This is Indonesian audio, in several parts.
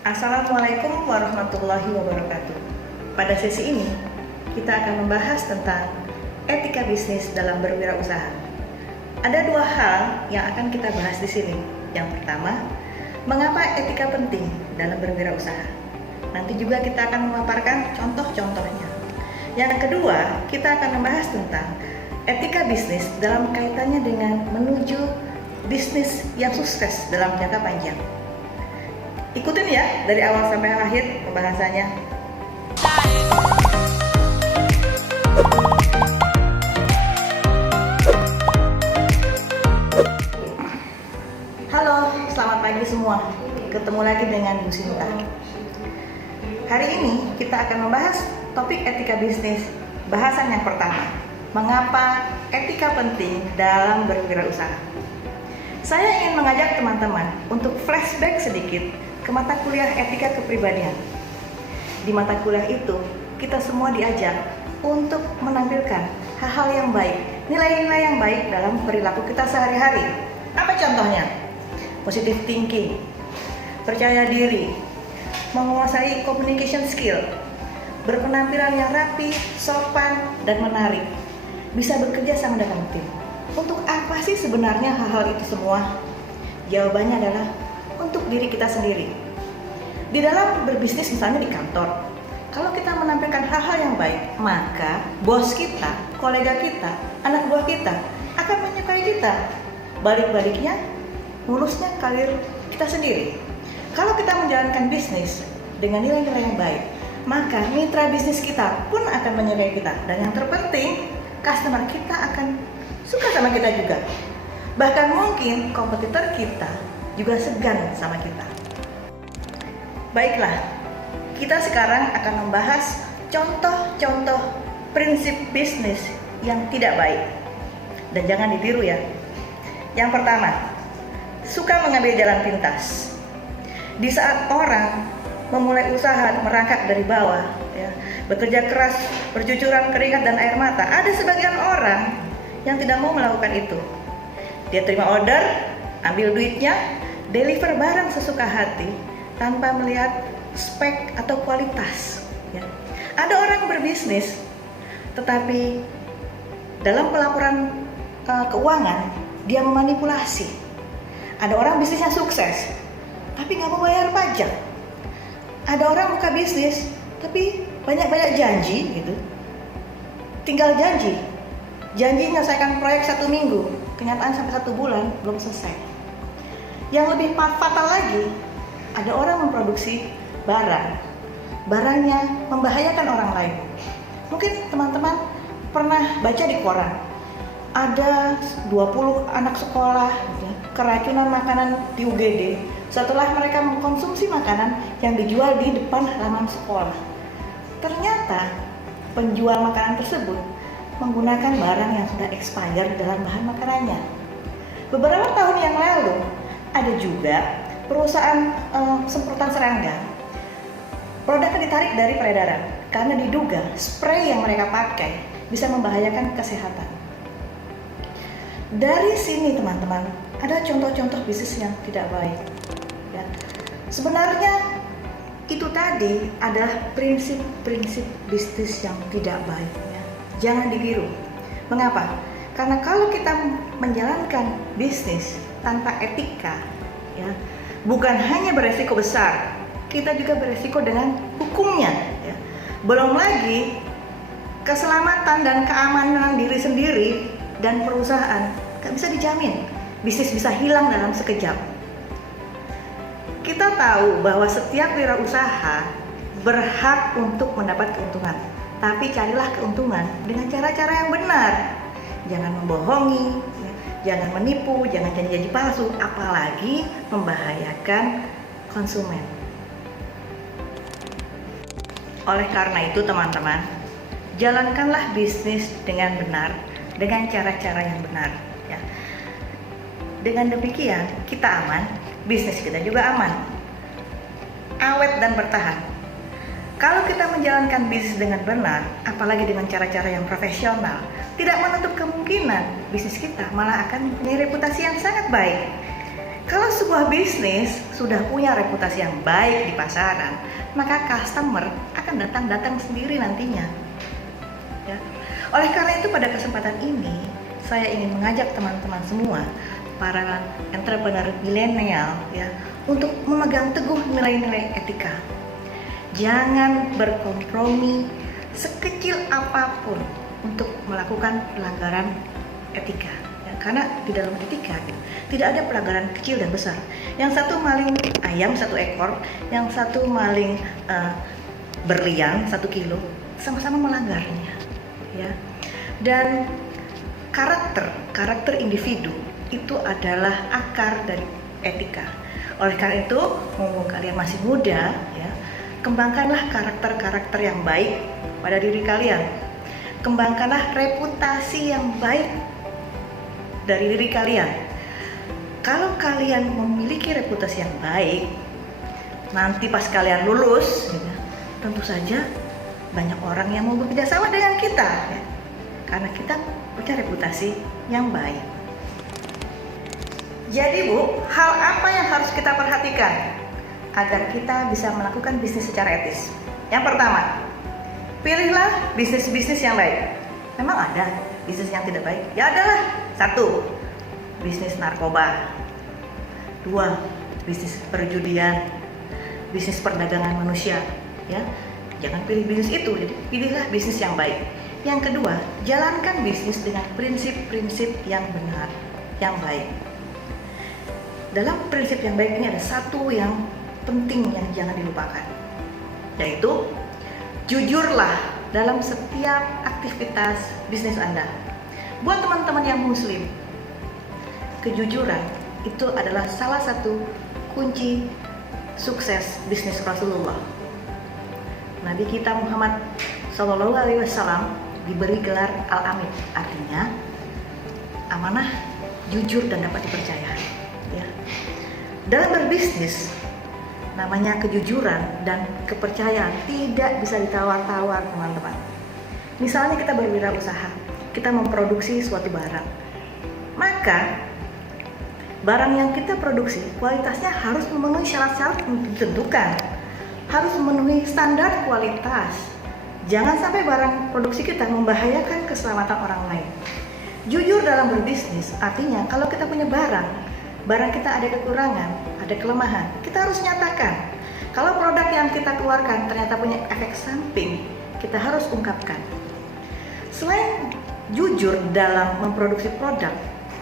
Assalamualaikum warahmatullahi wabarakatuh. Pada sesi ini, kita akan membahas tentang etika bisnis dalam berwirausaha. Ada dua hal yang akan kita bahas di sini. Yang pertama, mengapa etika penting dalam berwirausaha. Nanti juga kita akan memaparkan contoh-contohnya. Yang kedua, kita akan membahas tentang etika bisnis dalam kaitannya dengan menuju bisnis yang sukses dalam jangka panjang. Ikutin ya dari awal sampai akhir pembahasannya. Halo, selamat pagi semua. Ketemu lagi dengan Bu Sinta. Hari ini kita akan membahas topik etika bisnis. Bahasan yang pertama, mengapa etika penting dalam berwirausaha. Saya ingin mengajak teman-teman untuk flashback sedikit ke mata kuliah etika kepribadian. Di mata kuliah itu, kita semua diajak untuk menampilkan hal-hal yang baik, nilai-nilai yang baik dalam perilaku kita sehari-hari. Apa contohnya? Positive thinking, percaya diri, menguasai communication skill, berpenampilan yang rapi, sopan, dan menarik, bisa bekerja sama dengan tim. Untuk apa sih sebenarnya hal-hal itu semua? Jawabannya adalah untuk diri kita sendiri. Di dalam berbisnis misalnya di kantor, kalau kita menampilkan hal-hal yang baik, maka bos kita, kolega kita, anak buah kita akan menyukai kita. Balik-baliknya, mulusnya karir kita sendiri. Kalau kita menjalankan bisnis dengan nilai-nilai yang baik, maka mitra bisnis kita pun akan menyukai kita. Dan yang terpenting, customer kita akan suka sama kita juga. Bahkan mungkin kompetitor kita juga segan sama kita. Baiklah, kita sekarang akan membahas contoh-contoh prinsip bisnis yang tidak baik. Dan jangan ditiru ya. Yang pertama, suka mengambil jalan pintas. Di saat orang memulai usaha merangkak dari bawah, ya, bekerja keras, bercucuran keringat dan air mata, ada sebagian orang yang tidak mau melakukan itu. Dia terima order, ambil duitnya, deliver barang sesuka hati tanpa melihat spek atau kualitas. Ya. Ada orang berbisnis, tetapi dalam pelaporan keuangan dia memanipulasi. Ada orang bisnisnya sukses, tapi nggak mau bayar pajak. Ada orang buka bisnis, tapi banyak-banyak janji gitu. Tinggal janji menyelesaikan proyek 1 minggu, kenyataan sampai 1 bulan belum selesai. Yang lebih fatal lagi, ada orang memproduksi barangnya membahayakan orang lain. Mungkin teman-teman pernah baca di koran, ada 20 anak sekolah keracunan makanan di UGD setelah mereka mengkonsumsi makanan yang dijual di depan halaman sekolah. Ternyata penjual makanan tersebut menggunakan barang yang sudah expired dalam bahan makanannya. Beberapa tahun yang lalu, ada juga perusahaan semprotan serangga. Produknya ditarik dari peredaran karena diduga spray yang mereka pakai bisa membahayakan kesehatan. Dari sini teman-teman, ada contoh-contoh bisnis yang tidak baik. Ya. Sebenarnya itu tadi adalah prinsip-prinsip bisnis yang tidak baik. Ya. Jangan ditiru. Mengapa? Karena kalau kita menjalankan bisnis tanpa etika, ya, bukan hanya beresiko besar, kita juga beresiko dengan hukumnya. Ya. Belum lagi keselamatan dan keamanan diri sendiri dan perusahaan gak bisa dijamin. Bisnis bisa hilang dalam sekejap. Kita tahu bahwa setiap wirausaha berhak untuk mendapat keuntungan, tapi carilah keuntungan dengan cara-cara yang benar. Jangan membohongi, ya. Jangan menipu, jangan janji-janji palsu, apalagi membahayakan konsumen. Oleh karena itu teman-teman, jalankanlah bisnis dengan benar, dengan cara-cara yang benar. Ya. Dengan demikian kita aman, bisnis kita juga aman, awet dan bertahan. Kalau kita menjalankan bisnis dengan benar, apalagi dengan cara-cara yang profesional, tidak menutup kemungkinan bisnis kita malah akan mempunyai reputasi yang sangat baik. Kalau sebuah bisnis sudah punya reputasi yang baik di pasaran, maka customer akan datang sendiri nantinya. Ya. Oleh karena itu pada kesempatan ini, saya ingin mengajak teman-teman semua, para entrepreneur milenial, ya, untuk memegang teguh nilai-nilai etika. Jangan berkompromi sekecil apapun untuk melakukan pelanggaran etika. Ya, karena di dalam etika tidak ada pelanggaran kecil dan besar. Yang satu maling ayam 1 ekor, yang satu maling berlian 1 kilo, sama-sama melanggarnya. Ya. Dan karakter individu itu adalah akar dari etika. Oleh karena itu, mumpung kalian masih muda, ya, kembangkanlah karakter yang baik pada diri kalian. Kembangkanlah reputasi yang baik dari diri kalian. Kalau kalian memiliki reputasi yang baik, nanti pas kalian lulus, ya, tentu saja banyak orang yang mau bekerja sama dengan kita, ya, karena kita punya reputasi yang baik. Jadi Bu, hal apa yang harus kita perhatikan agar kita bisa melakukan bisnis secara etis? Yang pertama, pilihlah bisnis yang baik. Memang ada bisnis yang tidak baik? Ya adalah. 1, bisnis narkoba. 2, bisnis perjudian, bisnis perdagangan manusia. Ya, jangan pilih bisnis itu. Jadi pilihlah bisnis yang baik. Yang kedua, jalankan bisnis dengan prinsip-prinsip yang benar, yang baik. Dalam prinsip yang baik ini ada satu yang penting yang jangan dilupakan, yaitu jujurlah dalam setiap aktivitas bisnis Anda. Buat teman-teman yang muslim, kejujuran itu adalah salah satu kunci sukses bisnis Rasulullah. Nabi kita Muhammad SAW diberi gelar Al-Amin, artinya amanah, jujur, dan dapat dipercaya. Ya. Dalam berbisnis, namanya kejujuran dan kepercayaan tidak bisa ditawar-tawar, teman-teman. Misalnya kita berwirausaha, kita memproduksi suatu barang, maka barang yang kita produksi kualitasnya harus memenuhi syarat-syarat yang ditentukan, harus memenuhi standar kualitas. Jangan sampai barang produksi kita membahayakan keselamatan orang lain. Jujur dalam berbisnis artinya kalau kita punya barang kita ada kekurangan, ada kelemahan, kita harus nyatakan. Kalau produk yang kita keluarkan ternyata punya efek samping, kita harus ungkapkan. Selain jujur dalam memproduksi produk,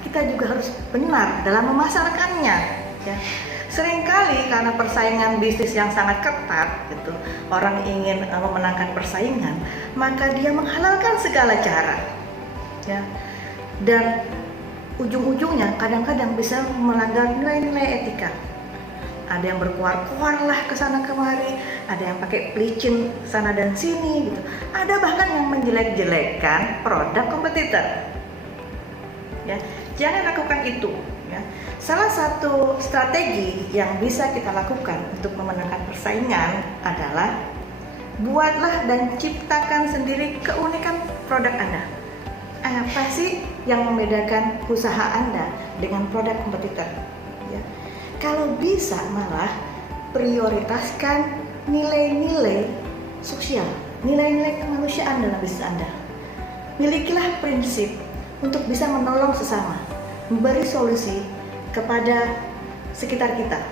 kita juga harus benar dalam memasarkannya. Ya. Seringkali karena persaingan bisnis yang sangat ketat, gitu, orang ingin memenangkan persaingan, maka dia menghalalkan segala cara. Ya. Dan ujung-ujungnya kadang-kadang bisa melanggar nilai-nilai etika. Ada yang berkuar-kuar lah ke sana kemari, ada yang pakai pelicin sana dan sini gitu. Ada bahkan yang menjelek-jelekkan produk kompetitor. Ya, jangan lakukan itu, ya. Salah satu strategi yang bisa kita lakukan untuk memenangkan persaingan adalah buatlah dan ciptakan sendiri keunikan produk Anda. Apa sih yang membedakan usaha Anda dengan produk kompetitor? Ya. Kalau bisa malah prioritaskan nilai-nilai sosial, nilai-nilai kemanusiaan dalam bisnis Anda. Milikilah prinsip untuk bisa menolong sesama, memberi solusi kepada sekitar kita.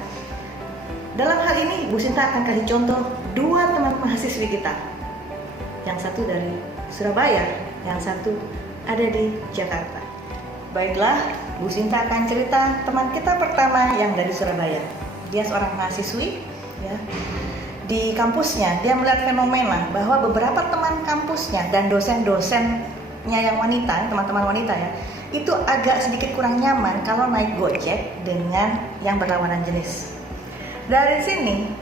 Dalam hal ini, Bu Sinta akan kasih contoh 2 teman mahasiswi kita. Yang satu dari Surabaya, yang satu ada di Jakarta. Baiklah, Bu Sinta akan cerita teman kita pertama yang dari Surabaya. Dia seorang mahasiswi, ya. Di kampusnya dia melihat fenomena bahwa beberapa teman kampusnya dan dosen-dosennya yang wanita, teman-teman wanita ya, itu agak sedikit kurang nyaman kalau naik Gojek dengan yang berlawanan jenis. Dari sini,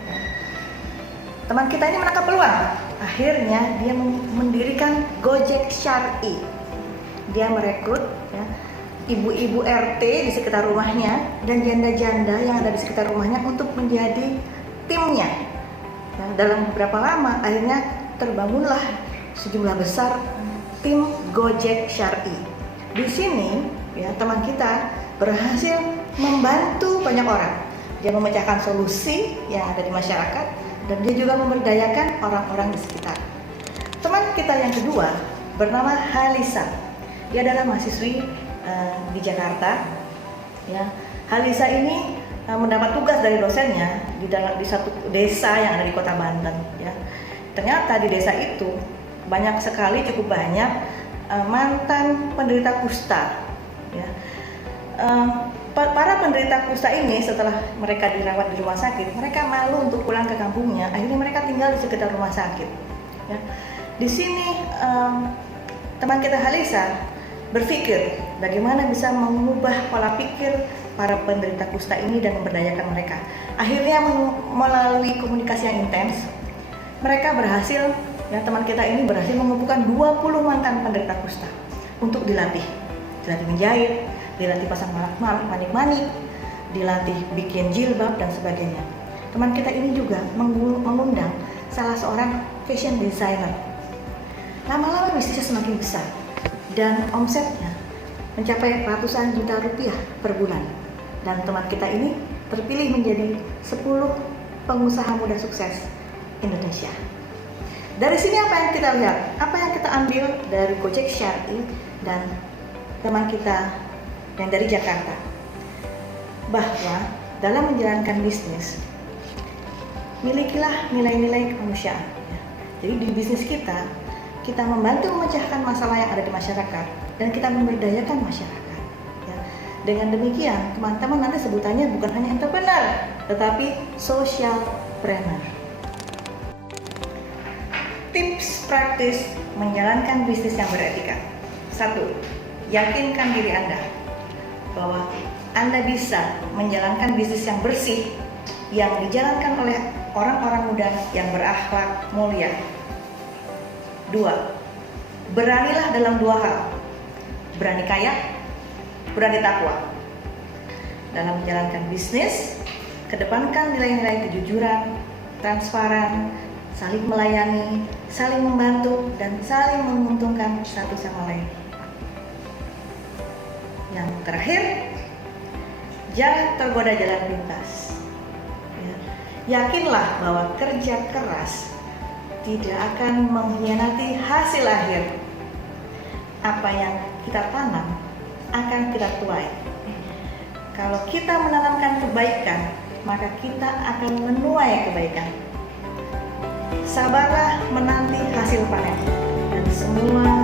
teman kita ini menangkap peluang. Akhirnya dia mendirikan Gojek Syar'i. Dia merekrut, ya, ibu-ibu RT di sekitar rumahnya dan janda-janda yang ada di sekitar rumahnya untuk menjadi timnya. Ya, dalam beberapa lama akhirnya terbangunlah sejumlah besar tim Gojek Syar'i. Di sini, ya, teman kita berhasil membantu banyak orang. Dia memecahkan solusi yang ada di masyarakat dan dia juga memberdayakan orang-orang di sekitar. Teman kita yang kedua bernama Halisa. Dia adalah mahasiswi di Jakarta. Ya, Halisa ini mendapat tugas dari dosennya di satu desa yang ada di Kota Banten. Ya. Ternyata di desa itu cukup banyak mantan penderita kusta. Ya. Para penderita kusta ini setelah mereka dirawat di rumah sakit, mereka malu untuk pulang ke kampungnya. Akhirnya mereka tinggal di sekitar rumah sakit. Ya. Di sini teman kita Halisa berpikir bagaimana bisa mengubah pola pikir para penderita kusta ini dan memberdayakan mereka. Akhirnya melalui komunikasi yang intens, mereka berhasil, ya teman kita ini berhasil mengumpulkan 20 mantan penderita kusta untuk dilatih menjahit, dilatih pasang manik-manik, dilatih bikin jilbab dan sebagainya. Teman kita ini juga mengundang salah seorang fashion designer. Lama-lama bisnisnya semakin besar dan omsetnya mencapai ratusan juta rupiah per bulan. Dan teman kita ini terpilih menjadi 10 pengusaha muda sukses Indonesia. Dari sini apa yang kita lihat? Apa yang kita ambil dari Gojek Syariah dan teman kita yang dari Jakarta? Bahwa dalam menjalankan bisnis, milikilah nilai-nilai kemanusiaan. Jadi di bisnis kita membantu memecahkan masalah yang ada di masyarakat dan kita memberdayakan masyarakat. Ya. Dengan demikian, teman-teman nanti sebutannya bukan hanya entrepreneur, tetapi socialpreneur. Tips praktis menjalankan bisnis yang beretika. 1. Yakinkan diri Anda bahwa Anda bisa menjalankan bisnis yang bersih yang dijalankan oleh orang-orang muda yang berakhlak mulia. 2. Beranilah dalam 2 hal. Berani kaya, berani takwa. Dalam menjalankan bisnis, kedepankan nilai-nilai kejujuran, transparan, saling melayani, saling membantu, dan saling menguntungkan satu sama lain. Yang terakhir, jangan tergoda jalan pintas. Ya. Yakinlah bahwa kerja keras tidak akan mengkhianati hasil akhir. Apa yang kita tanam akan kita tuai. Kalau kita menanamkan kebaikan, maka kita akan menuai kebaikan. Sabarlah menanti hasil panen dan semua